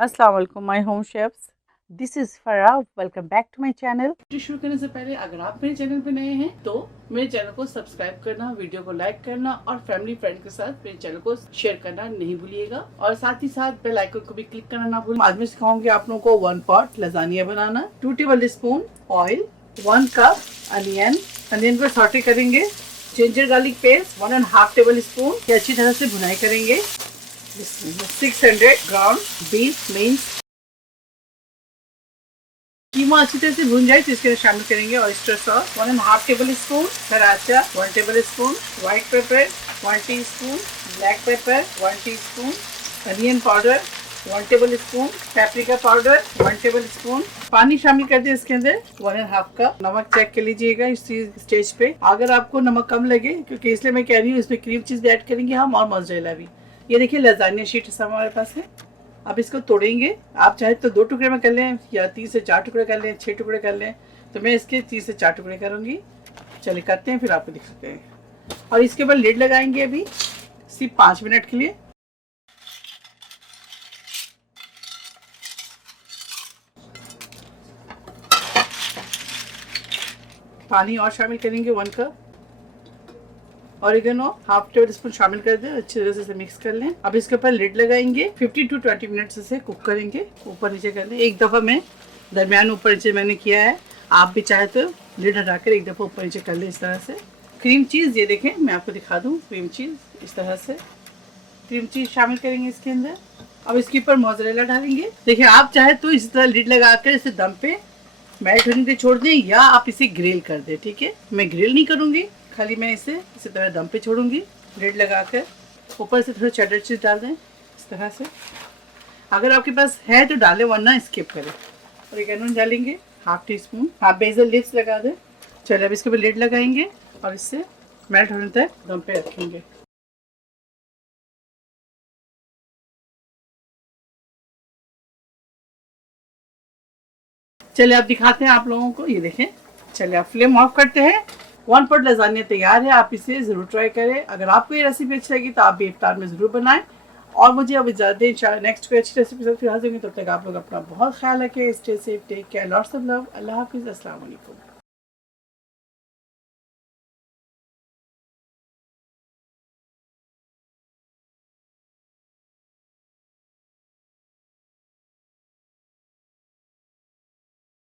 अस्सलाम वालेकुम my home chefs, this is Farah. Welcome back to my channel. शुरू करने से पहले अगर आप मेरे चैनल पे नए हैं तो मेरे चैनल को सब्सक्राइब करना, वीडियो को लाइक करना और फैमिली फ्रेंड के साथ मेरे चैनल को शेयर करना नहीं भूलिएगा और साथ ही साथ बेल आइकन को भी क्लिक करना ना भूलिए। आज मैं सिखाऊंगी आप लोगों को 1 पॉट लजानिया बनाना। 2 table spoon oil, 1 cup onion को सॉटे करेंगे। Ginger garlic paste 1.5 table spoon की अच्छी तरह से भुनाई करेंगे। 600 ग्राम बीफ मीन्स कीमा अच्छी तरह से भून जाए तो इसके अंदर शामिल करेंगे oyster sauce 1.5 table spoon, सराचा 1 table spoon, white paper 1 teaspoon, black pepper 1 teaspoon, onion powder 1 table spoon, paprika powder 1 table spoon. पानी शामिल कर दिया इसके अंदर 1.5 कप। नमक चेक कर लीजिएगा इस स्टेज पे। अगर आपको नमक कम लगे, क्योंकि इसलिए मैं कह रही हूँ इसमें क्रीम चीज भी ऐड करेंगे हम और मोज़रेला भी। ये देखिए लजानिया शीट हमारे पास है। अब इसको तोड़ेंगे। आप चाहे तो 2 टुकड़े में कर लें या 3 से 4 टुकड़े कर लें, 6 टुकड़े कर लें। तो मैं इसके 3 से 4 टुकड़े करूँगी। चलिए करते हैं, फिर आपको दिखाते हैं। और इसके ऊपर लिड लगाएंगे अभी सिर्फ 5 मिनट के लिए। पानी और शामिल करेंगे 1 कप। ऑरिगेनो 1/2 टेबल स्पून शामिल कर दें, अच्छी तरह से मिक्स कर लें। अब इसके ऊपर लिड लगाएंगे। 15 to 20 मिनट से कुक करेंगे। ऊपर नीचे कर लें। एक दफ़ा मैं दरमियान ऊपर नीचे मैंने किया है, आप भी चाहे तो लिड हटाकर एक दफ़ा ऊपर नीचे कर लें इस तरह से। क्रीम चीज़ ये देखें, मैं आपको दिखा दूँ। क्रीम चीज़ इस तरह से क्रीम चीज़ शामिल करेंगे इसके अंदर। अब इसके ऊपर मोज़रेला डालेंगे। देखिए आप चाहे तो इस तरह लिड लगाकर इसे दम पे मेल्ट होने के छोड़ दें या आप इसे ग्रिल कर दें। ठीक है, मैं ग्रिल नहीं करूँगी, खाली मैं इसे इसी तरह दम पे छोड़ूंगी लिड लगाकर। ऊपर से थोड़ा चेडर चीज डाल दें इस तरह से। अगर आपके पास है तो डालें, वरना स्किप करें। ऑरिगेनो डालेंगे 1/2 टीस्पून। हाँ, बेसल लीव्स लगा दें। चलिए अब इसके ऊपर लिड लगाएंगे और इससे मेल्ट होने तक दम पे रखेंगे। चलिए अब दिखाते हैं आप लोगों को। ये देखें। चलिए अब फ्लेम ऑफ करते हैं। 1 पॉट लजानिया तैयार है। आप इसे ज़रूर ट्राई करें। अगर आपको ये रेसिपी अच्छी लगी तो आप भी इफ्तार में ज़रूर बनाएं। और मुझे अब इजाज़त दें, इंशाल्लाह नेक्स्ट कोई अच्छी रेसिपी से फिर हाजिर होंगे। तब तक आप लोग अपना बहुत ख्याल रखें। Stay safe, take care, lots of love. अल्लाह हाफिज़, अस्सलाम वालेकुम।